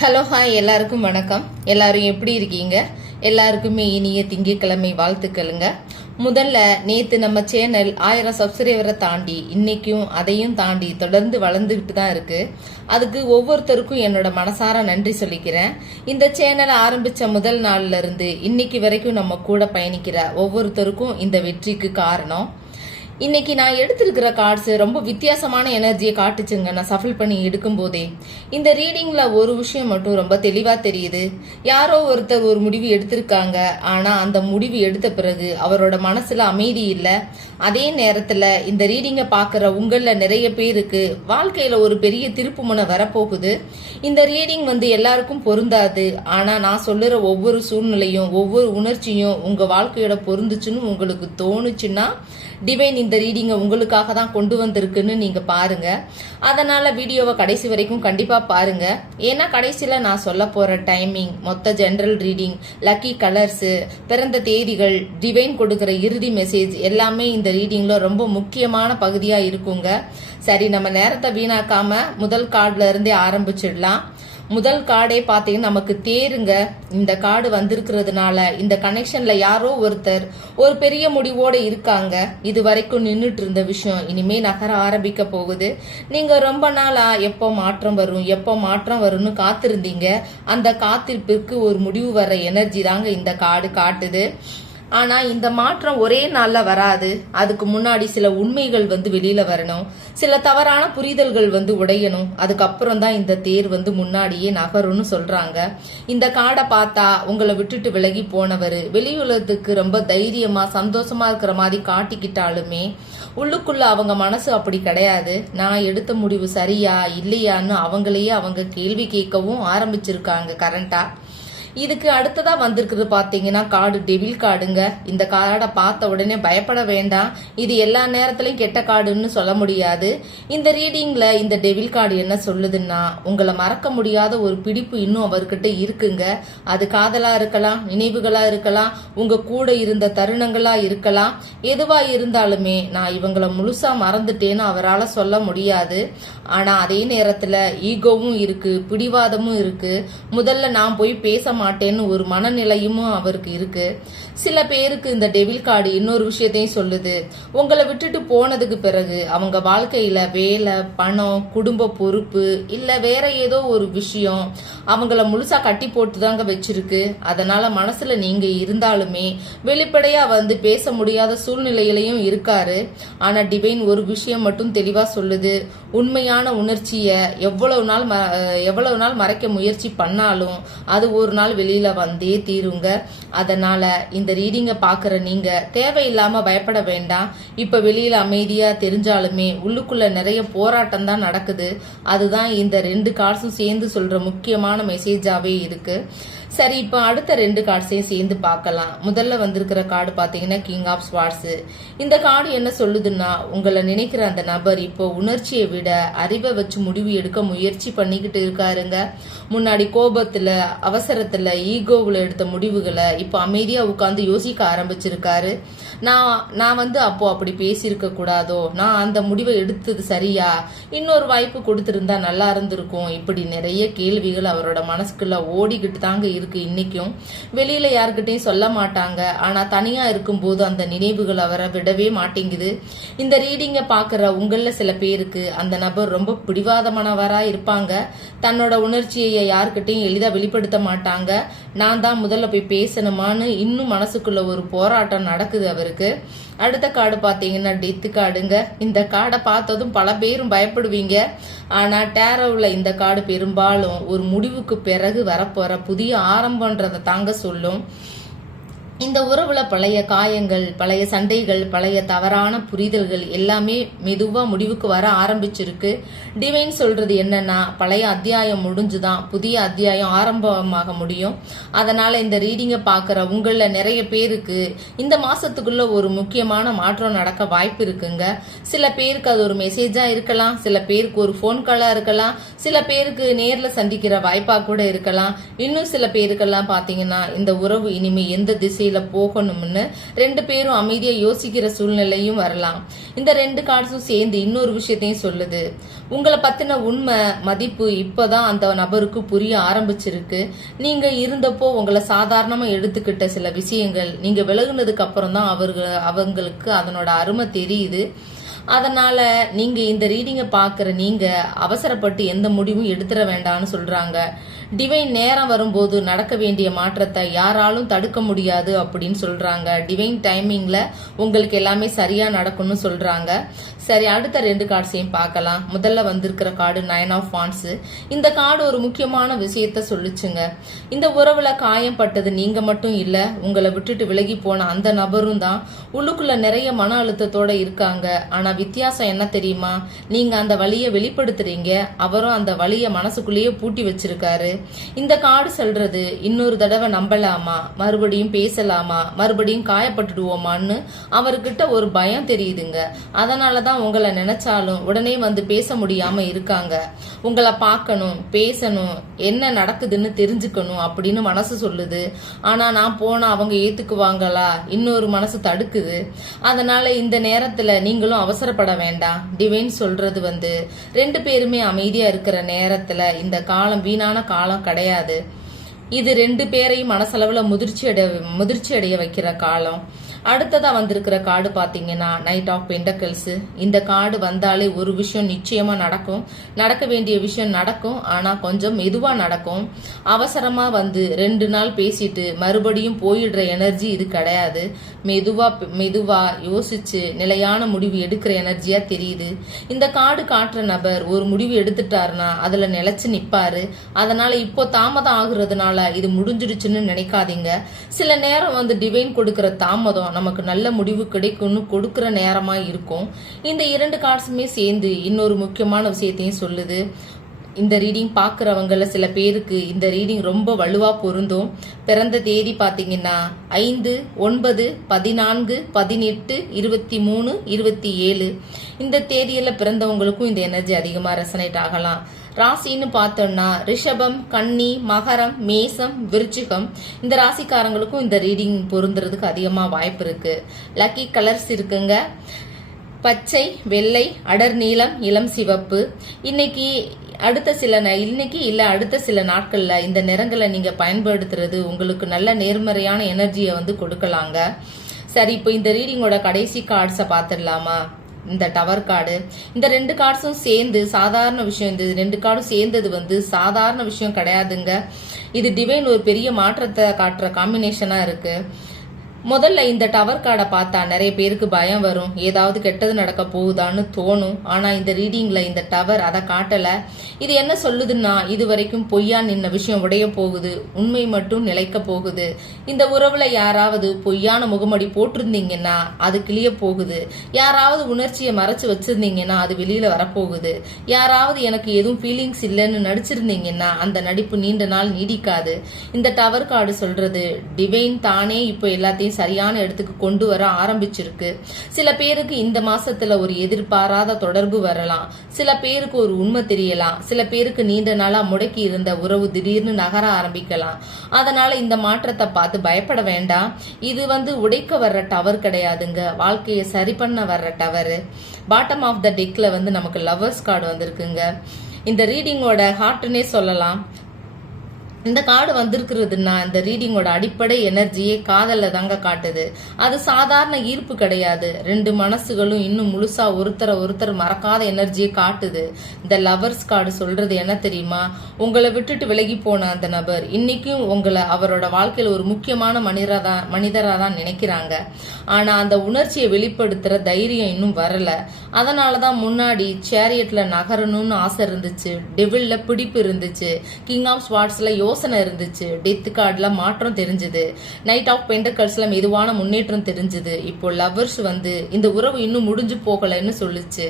Hello hi, எல்லாருக்கும் வணக்கம். எல்லாரும் எப்படி இருக்கீங்க? எல்லாருக்குமே இனிய திங்கட்கிழமை வாழ்த்துக்களுங்க. முதல்ல நேத்து நம்ம சேனல் 1000 சப்ஸ்கிரைபரை தாண்டி இன்னைக்கும் அதையும் தாண்டி தொடர்ந்து வளர்ந்துகிட்டு தான் இருக்கு. அதுக்கு ஒவ்வொருத்தருக்கும் என்னோட மனசார நன்றி சொல்லிக்கிறேன். இந்த சேனலை ஆரம்பிச்ச முதல் நாள்ல இருந்து இன்னைக்கு வரைக்கும் நம்ம கூட பயணிக்கிற ஒவ்வொருத்தருக்கும் இந்த வெற்றிக்கு காரணம். இன்னைக்கு நான் எடுத்திருக்கிற கார்ட்ஸ் ரொம்ப வித்தியாசமான எனர்ஜியை காட்டுச்சுங்க. நான் சஃபில் பண்ணி எடுக்கும் போதே இந்த ரீடிங்ல ஒரு விஷயம் மட்டும் ரொம்ப தெளிவா தெரியுது. யாரோ ஒருத்தர் ஒரு முடிவு எடுத்திருக்காங்க, ஆனா அந்த முடிவு எடுத்த பிறகு அவரோட மனசுல அமைதி இல்லை. அதே நேரத்துல இந்த ரீடிங்கை பாக்குற உங்கள நிறைய பேருக்கு வாழ்க்கையில ஒரு பெரிய திருப்பு முனை வரப்போகுது. இந்த ரீடிங் எல்லாருக்கும் பொருந்தாது, ஆனா நான் சொல்லுற ஒவ்வொரு சூழ்நிலையும் ஒவ்வொரு உணர்ச்சியும் உங்க வாழ்க்கையோட பொருந்துச்சுன்னு உங்களுக்கு தோணுச்சுன்னா டிவைன் இந்த ரீடிங்கை உங்களுக்காக தான் கொண்டு வந்திருக்குன்னு நீங்க பாருங்க. அதனால வீடியோவை கடைசி வரைக்கும் கண்டிப்பா பாருங்க. ஏன்னா கடைசியில நான் சொல்ல போற டைமிங், மொத்த ஜெனரல் ரீடிங், லக்கி கலர்ஸ், பிறந்த தேதிகள், டிவைன் கொடுக்கிற இறுதி மெசேஜ் எல்லாமே இந்த ரீடிங்ல ரொம்ப முக்கியமான பகுதியா இருக்குங்க. சரி, நம்ம நேரத்தை வீணாக்காம முதல் கார்டுல இருந்தே ஆரம்பிச்சிடலாம். முதல் கார்டே பாத்தீங்கன்னா நமக்கு தேருங்க. இந்த கார்டு வந்திருக்கிறதுனால இந்த கனெக்ஷன்ல யாரோ ஒருத்தர் ஒரு பெரிய முடிவோட இருக்காங்க. இது வரைக்கும் நின்றுட்டு இருந்த விஷயம் இனிமே நகர ஆரம்பிக்க போகுது. நீங்க ரொம்ப நாளா எப்போ மாற்றம் வரும்னு காத்திருந்தீங்க. அந்த காத்திருப்பிற்கு ஒரு முடிவு வர எனர்ஜி தாங்க இந்த கார்டு காட்டுது. ஆனா இந்த மாற்றம் ஒரே நாள்ல வராது. அதுக்கு முன்னாடி சில உண்மைகள் வெளியில வரணும், சில தவறான புரிதல்கள் உடையணும். அதுக்கப்புறம் தான் இந்த தேர் முன்னாடியே நகரும்னு சொல்றாங்க. இந்த காடை பார்த்தா உங்களை விட்டுட்டு விலகி போனவர் வெளியுலகத்துக்கு ரொம்ப தைரியமா சந்தோஷமா இருக்கிற மாதிரி காட்டிக்கிட்டாலுமே உள்ளுக்குள்ள அவங்க மனசு அப்படி கிடையாது. நான் எடுத்த முடிவு சரியா இல்லையான்னு அவங்களையே அவங்க கேள்வி கேட்கவும் ஆரம்பிச்சிருக்காங்க கரண்டா. இதுக்கு அடுத்ததா வந்திருக்குது பாத்தீங்கன்னா கார்டு டெவில் கார்டுங்க. இந்த கார்டை பார்த்த உடனே பயப்பட வேண்டாம். இது எல்லா நேரத்திலயும் கெட்ட கார்டுன்னு சொல்ல முடியாது. இந்த ரீடிங்ல இந்த டெவில் கார்டு என்ன சொல்லுதுன்னா, உங்களை மறக்க முடியாத ஒரு பிடிப்பு இன்னும் அவர்கிட்ட இருக்குங்க. அது காதலா இருக்கலாம், நினைவுகளா இருக்கலாம், உங்க கூட இருந்த தருணங்களா இருக்கலாம். எதுவா இருந்தாலுமே நான் இவங்களை முழுசா மறந்துட்டேன்னு அவரால் சொல்ல முடியாது. ஆனா அதே நேரத்துல ஈகோவும் இருக்கு, பிடிவாதமும் இருக்கு. முதல்ல நான் போய் பேச மாட்டேன்னு ஒரு மனநிலையும் அவருக்கு இருக்கு. சில பேருக்கு இந்த டெவில் கார்டு இன்னொரு விஷயத்தையும் சொல்லுது. உங்களை விட்டுட்டு போனதுக்கு பிறகு அவங்க வாழ்க்கையில வேலை, பணம், குடும்ப பொறுப்பு இல்ல வேற ஏதோ ஒரு விஷயம் அவங்கள முழுசா கட்டி போட்டுதாங்க வச்சிருக்கு. அதனால மனசுல நீங்க இருந்தாலுமே வெளிப்படையா பேச முடியாத சூழ்நிலையிலையும் இருக்காரு. ஆனா டிவைன் ஒரு விஷயம் மட்டும் தெளிவா சொல்லுது. உண்மையான உணர்ச்சிய எவ்வளவு நாள் மறைக்க முயற்சி பண்ணாலும் அது ஒரு நாள் வெளியில வந்தே தீருங்க. அதனால இந்த ரீடிங்கை பாக்குற நீங்க தேவையில்லாம பயப்பட வேண்டாம். இப்ப வெளியில அமைதியா தெரிஞ்சாலுமே உள்ளுக்குள்ள நிறைய போராட்டம் தான் நடக்குது. அதுதான் இந்த 2 கார்ட்ஸும் சேர்ந்து சொல்ற முக்கியமான மெசேஜாவே இருக்கு. சரி, இப்ப அடுத்த 2 கார்ட்ஸையும் சேர்ந்து பார்க்கலாம். முதல்ல வந்திருக்கிற கார்டு பாத்தீங்கன்னா கிங் ஆஃப் ஸ்வார்ட்ஸ். இந்த கார்டு என்ன சொல்லுதுன்னா, உங்களை நினைக்கிற அந்த நபர் இப்போ உணர்ச்சியை விட அறிவை வச்சு முடிவு எடுக்க முயற்சி பண்ணிக்கிட்டு இருக்காருங்க. முன்னாடி கோபத்துல, அவசரத்துல, ஈகோவுல எடுத்த முடிவுகளை இப்போ அமைதியா உட்கார்ந்து யோசிக்க ஆரம்பிச்சிருக்காரு. நான் அப்போ அப்படி பேசியிருக்க கூடாதோ, நான் அந்த முடிவை எடுத்தது சரியா, இன்னொரு வாய்ப்பு கொடுத்திருந்தா நல்லா இருந்திருக்கும். இப்படி நிறைய கேள்விகள் அவரோட மனசுக்குள்ள ஓடிக்கிட்டு தாங்க இருக்கு. இன்னைக்கும் வெளியில யாருக்கிட்டையும் சொல்ல மாட்டாங்க. ஆனா தனியா இருக்கும்போது அந்த நினைவுகள் அவரை விடவே மாட்டேங்குது. இந்த ரீடிங்கை பாக்குற உங்கள சில பேருக்கு அந்த நபர் ரொம்ப பிடிவாதமானவரா இருப்பாங்க. தன்னோட உணர்ச்சியை யாருக்கிட்டையும் எளிதா வெளிப்படுத்த மாட்டாங்க. நான் தான் முதல்ல போய் பேசணுமான்னு இன்னும் மனசுக்குள்ள ஒரு போராட்டம் நடக்குது அவருக்கு. அடுத்த கார்டு பாத்தீங்கன்னா டெத் கார்டுங்க. இந்த கார்டை பார்த்ததும் பல பேரும் பயப்படுவீங்க. ஆனா டேரோவில் இந்த கார்டு பெரும்பாலும் ஒரு முடிவுக்கு பிறகு வரப்போற புதிய ஆரம்பன்றதை தாங்க சொல்லும். இந்த உறவுல பழைய காயங்கள், பழைய சண்டைகள், பழைய தவறான புரிதல்கள் எல்லாமே மெதுவா முடிவுக்கு வர ஆரம்பிச்சிருக்கு. டிவைன் சொல்றது என்னன்னா, பழைய அத்தியாயம் முடிஞ்சுதான் புதிய அத்தியாயம் ஆரம்பமாக முடியும். அதனால இந்த ரீடிங்கை பாக்குற உங்கள நிறைய பேருக்கு இந்த மாசத்துக்குள்ள ஒரு முக்கியமான மாற்றம் நடக்க வாய்ப்பு இருக்குங்க. சில பேருக்கு அது ஒரு மெசேஜா இருக்கலாம், சில பேருக்கு ஒரு போன் காலா இருக்கலாம், சில பேருக்கு நேர்ல சந்திக்கிற வாய்ப்பா கூட இருக்கலாம். இன்னும் சில பேருக்கெல்லாம் பாத்தீங்கன்னா இந்த உறவு இனிமே எந்த திசை பாதையில போகணும்னு ரெண்டு பேரும் அமைதியா யோசிக்கிற சூழ்நிலையும் வரலாம். இந்த ரெண்டு கார்ட்ஸும் சேர்ந்து இன்னொரு விஷயத்தையும் சொல்லுது. உங்களை பத்தின உண்மை மதிப்பு இப்பதான் அந்த நபருக்கு புரிய ஆரம்பிச்சிருக்கு. நீங்க இருந்தப்போ உங்களை சாதாரணமா எடுத்துக்கிட்ட சில விஷயங்கள் நீங்க விலகுனதுக்கு அப்புறம் தான் அவங்களுக்கு அதனோட அருமை தெரியுது. அதனால நீங்க இந்த ரீடிங்கை பாக்குற நீங்க அவசரப்பட்டு எந்த முடிவும் எடுத்துட வேண்டாம்னு சொல்றாங்க. டிவைன் நேரம் வரும்போது நடக்க வேண்டிய மாற்றத்தை யாராலும் தடுக்க முடியாது அப்படின்னு சொல்றாங்க. டிவைன் டைமிங்ல உங்களுக்கு எல்லாமே சரியா நடக்கும்னு சொல்றாங்க. சரி, அடுத்த ரெண்டு கார்ட்ஸையும் பார்க்கலாம். முதல்ல வந்திருக்கிற கார்டு 9 ஆஃப் வாண்ட்ஸ். இந்த கார்டு ஒரு முக்கியமான விஷயத்த சொல்லுச்சுங்க. இந்த உறவுல காயப்பட்டது நீங்க மட்டும் இல்ல, உங்களை விட்டுட்டு விலகி போன அந்த நபரும் தான். உள்ளுக்குள்ள நிறைய மன அழுத்தத்தோட இருக்காங்க. ஆனா வித்தியாசம் என்ன தெரியுமா? நீங்க அந்த வலியை வெளிப்படுத்துறீங்க, அவரும் அந்த வலியை மனசுக்குள்ளேயே பூட்டி வச்சிருக்காரு. இந்த கார்டு சொல்றது, இன்னொரு தடவை நம்பலாமா, மறுபடியும் பேசலாமா, மறுபடியும் காயப்பட்டுடுவோமான்னு அவர்கிட்ட ஒரு பயம் தெரியுதுங்க. அதனாலதான் உங்களை நினைச்சாலும் உடனே வந்து பேச முடியாம இருக்காங்க. உங்களை பார்க்கணும், பேசணும், என்ன நடக்குதுன்னு தெரிஞ்சுக்கணும் அப்படின்னு மனசு சொல்லுது. ஆனா நான் போனா அவங்க ஏத்துக்குவாங்களா, இன்னொரு மனசு தடுக்குது. அதனால இந்த நேரத்துல நீங்களும் அவசரப்பட வேண்டாம். டிவைன் சொல்றது வந்து, ரெண்டு பேருமே அமைதியா இருக்கிற நேரத்துல இந்த காலம் வீணான காலம் கிடையாது. இது ரெண்டு பேரையும் மனசளவுல முதிர்ச்சி அடைய வைக்கிற காலம். அடுத்ததா வந்திருக்கிற கார்டு பாத்தீங்கன்னா நைட் ஆஃப் பெண்டக்கிள்ஸ். இந்த கார்டு வந்தாலே ஒரு விஷயம் நிச்சயமா நடக்கும். நடக்க வேண்டிய விஷயம் நடக்கும், ஆனா கொஞ்சம் மெதுவா நடக்கும். அவசரமா வந்து 2 நாள் பேசிட்டு மறுபடியும் போயிடுற எனர்ஜி இது கிடையாது. மெதுவா யோசிச்சு நிலையான முடிவு எடுக்கிற எனர்ஜியா தெரியுது. இந்த கார்டு காட்டுற நபர் ஒரு முடிவு எடுத்துட்டாருன்னா அதுல நிலைச்சு நிப்பாரு. அதனால இப்போ தாமதம் ஆகுறதுனால இது முடிஞ்சிடுச்சுன்னு நினைக்காதீங்க. சில நேரம் வந்து டிவைன் கொடுக்கிற தாமதம் நமக்கு நல்ல முடிவு கிடைக்கும்னு கொடுக்கிற நேரமா இருக்கும். இந்த 2 கார்ட்ஸுமே சேர்ந்து இன்னொரு முக்கியமான விஷயத்தையும் சொல்லுது. இந்த ரீடிங் பாக்குறவங்கள சில பேருக்கு இந்த ரீடிங் ரொம்ப வலுவா பொருந்தும். பிறந்த தேதி பாத்தீங்கன்னா 5, 9, 14, 18, 23, 27 இந்த தேதியில பிறந்தவங்களுக்கும் இந்த எனர்ஜி அதிகமா ரெசனேட் ஆகலாம். ராசின்னு பார்த்தோம்னா ரிஷபம், கன்னி, மகரம், மேசம், விருச்சிகம் இந்த ராசிக்காரங்களுக்கும் இந்த ரீடிங் பொருந்துறதுக்கு அதிகமா வாய்ப்பு இருக்கு. லக்கி கலர்ஸ் இருக்குங்க, பச்சை, வெள்ளை, அடர் நீலம், இளம் சிவப்பு. இன்னைக்கு அடுத்த சில நாட்கள்ல இந்த நிறங்களை நீங்க பயன்படுத்துறது உங்களுக்கு நல்ல நேர்மறையான எனர்ஜியை வந்து கொடுக்கலாங்க. சரி, இப்போ இந்த ரீடிங்கோட கடைசி கார்ட்ஸை பார்த்துடலாமா? இந்த டவர் கார்டு, இந்த 2 கார்ட்ஸும் சேர்ந்து சாதாரண விஷயம். இந்த 2 கார்டும் சேர்ந்தது வந்து சாதாரண விஷயம் கிடையாதுங்க. இது டிவைன் ஒரு பெரிய மாற்றத்தை காட்டுற காம்பினேஷனா இருக்கு. முதல்ல இந்த டவர் கார்டை பார்த்தா நிறைய பேருக்கு பயம் வரும், ஏதாவது கெட்டது நடக்க போகுதான்னு தோணும். ஆனா இந்த ரீடிங்ல இந்த டவர் அதை காட்டல. இது என்ன சொல்லுதுன்னா, இது வரைக்கும் பொய்யா நின்ன விஷயம் உடைய போகுது, உண்மை மட்டும் நிலைக்க போகுது. இந்த உறவுல யாராவது பொய்யான முகமடி போட்டிருந்தீங்கன்னா அது கிளிய போகுது. யாராவது உணர்ச்சியை மறைச்சு வச்சிருந்தீங்கன்னா அது வெளியில வரப்போகுது. யாராவது எனக்கு எதுவும் ஃபீலிங்ஸ் இல்லைன்னு நடிச்சிருந்தீங்கன்னா அந்த நடிப்பு நீண்ட நாள் நீடிக்காது. இந்த டவர் கார்டு சொல்றது, டிவைன் தானே இப்போ எல்லாத்தையும் சரியான இடத்துக்கு கொண்டு வர ஆரம்பிச்சிருக்கு. சில பேருக்கு இந்த மாசத்துல ஒரு எதிர்பாராத தொடர்பு வரலாம். சில பேருக்கு ஒரு உண்மை தெரியலாம். சில பேருக்கு நீண்ட நாளா முடக்கி இருந்த உறவு திடீர்னு நகர ஆரம்பிக்கலாம். அதனால இந்த மாற்றத்தை பார்த்து பயப்பட வேண்டாம். இது வந்து உடைக்க வர்ற டவர் கிடையாதுங்க, வாழ்க்கையை சரி பண்ண வர்ற டவர். பாட்டம் ஆஃப் த டெக்ல வந்து நமக்கு லவர்ஸ் கார்டு வந்திருக்குங்க. இந்த ரீடிங்கோட ஹார்ட்னே சொல்லலாம். இந்த கார்டு வந்திருக்கிறதுனா இந்த ரீடிங்கோட அடிப்படை எனர்ஜியே காதல்ல தாங்க காட்டுது. அது சாதாரண ஈர்ப்பு கிடையாது. 2 மனசுகளும் இன்னும் முழுசா ஒருத்தர் மறக்காத எனர்ஜியை காட்டுது. இந்த லவர்ஸ் கார்டு சொல்றது என்ன தெரியுமா? உங்களை விட்டுட்டு விலகி போன அந்த நபர் இன்னைக்கும் உங்களை அவரோட வாழ்க்கையில ஒரு முக்கியமான மனிதரா தான் நினைக்கிறாங்க. ஆனா அந்த உணர்ச்சியை வெளிப்படுத்துற தைரியம் இன்னும் வரல. அதனாலதான் முன்னாடி சேரியட்ல நகரணும்னு ஆசை இருந்துச்சு, டெவில்ல பிடிப்பு இருந்துச்சு, கிங் ஆஃப் ஸ்வார்ட்ஸ்ல யோசனை இருந்துச்சு, டெத் கார்டுல மாற்றம் தெரிஞ்சது, நைட் ஆஃப் பெண்டக்கல்ஸ்ல மெதுவான முன்னேற்றம் தெரிஞ்சது. இப்போ லவர்ஸ் வந்து இந்த உறவு இன்னும் முடிஞ்சு போகலைன்னு சொல்லுச்சு.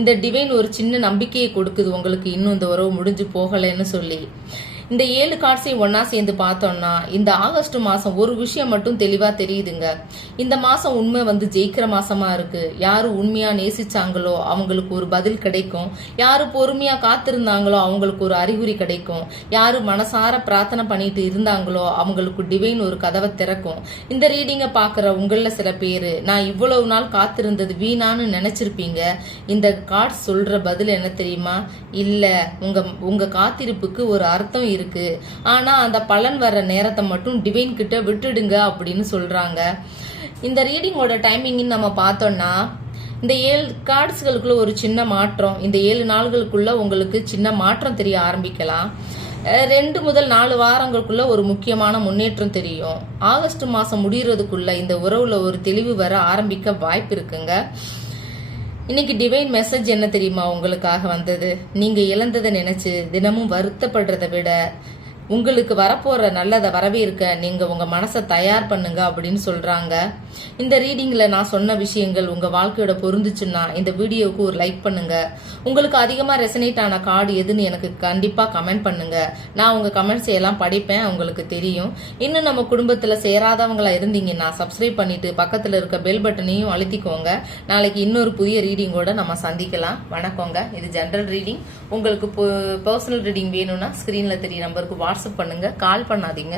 இந்த டிவைன் ஒரு சின்ன நம்பிக்கையை கொடுக்குது உங்களுக்கு, இன்னும் இந்த உறவு முடிஞ்சு போகலைன்னு சொல்லி. இந்த 7 கார்ட்ஸையும் ஒன்னா சேர்ந்து பார்த்தோம்னா இந்த ஆகஸ்ட் மாசம் ஒரு விஷயம் மட்டும் தெளிவா தெரியுதுங்க. இந்த மாசம் உண்மை ஜெயிக்கிற மாசமா இருக்கு. யாரு உண்மையா நேசிச்சாங்களோ அவங்களுக்கு ஒரு பதில் கிடைக்கும். யாரு பொறுமையா காத்திருந்தாங்களோ அவங்களுக்கு ஒரு அறிகுறி கிடைக்கும். யாரு மனசார பிரார்த்தனை பண்ணிட்டு இருந்தாங்களோ அவங்களுக்கு டிவைன் ஒரு கதவை திறக்கும். இந்த ரீடிங்கை பாக்குற உங்கள சில பேரு நான் இவ்வளவு நாள் காத்திருந்தது வீணான்னு நினைச்சிருப்பீங்க. இந்த கார்ட்ஸ் சொல்ற பதில் என்ன தெரியுமா? இல்ல, உங்க காத்திருப்புக்கு ஒரு அர்த்தம் இருக்கு. ஆனா அந்த பலன் வர்ற நேரத்தை மட்டும் டிவைன் கிட்ட விட்டுடுங்க அப்படின்னு சொல்றாங்க. இந்த ரீடிங்கோட டைமிங் நம்ம பார்த்தோம்னா இந்த 7 கார்ட்ஸ்களுக்குள்ள ஒரு சின்ன மாற்றம், இந்த 7 நாள்களுக்குள்ள உங்களுக்கு சின்ன மாற்றம் தெரிய ஆரம்பிக்கலாம். 2 முதல் 4 வாரங்களுக்குள்ள ஒரு முக்கியமான முன்னேற்றம் தெரியும். ஆகஸ்ட் மாசம் முடியறதுக்குள்ள இந்த உறவுல ஒரு தெளிவு வர ஆரம்பிக்க வாய்ப்பு இருக்குங்க. இன்னைக்கு டிவைன் மெசேஜ் என்ன தெரியுமா உங்களுக்காக வந்தது? நீங்க இழந்ததை நினைச்சு தினமும் வருத்தப்படுறதை விட உங்களுக்கு வரப்போற நல்லதை வரவேற்க நீங்க உங்க மனசை தயார் பண்ணுங்க அப்படின்னு சொல்றாங்க. இந்த ரீடிங்ல நான் சொன்ன விஷயங்கள் உங்க வாழ்க்கையோட பொருந்துச்சுன்னா இந்த வீடியோவுக்கு ஒரு லைக் பண்ணுங்க. உங்களுக்கு அதிகமா ரெசனேட் ஆன கார்டு எதுன்னு எனக்கு கண்டிப்பா கமெண்ட் பண்ணுங்க. நான் உங்க கமெண்ட்ஸ் எல்லாம் படிப்பேன், உங்களுக்கு தெரியும். இன்னும் நம்ம குடும்பத்துல சேராதவங்களா இருந்தீங்கன்னா சப்ஸ்கிரைப் பண்ணிட்டு பக்கத்துல இருக்க பெல் பட்டனையும் அழுத்திக்கோங்க. நாளைக்கு இன்னொரு புதிய ரீடிங்கோட நம்ம சந்திக்கலாம். வணக்கங்க. இது ஜெனரல் ரீடிங். உங்களுக்கு பர்சனல் ரீடிங் வேணும்னா ஸ்கிரீன்ல தெரிய நம்பருக்கு வாட்ஸ்அப் பண்ணுங்க, கால் பண்ணாதீங்க.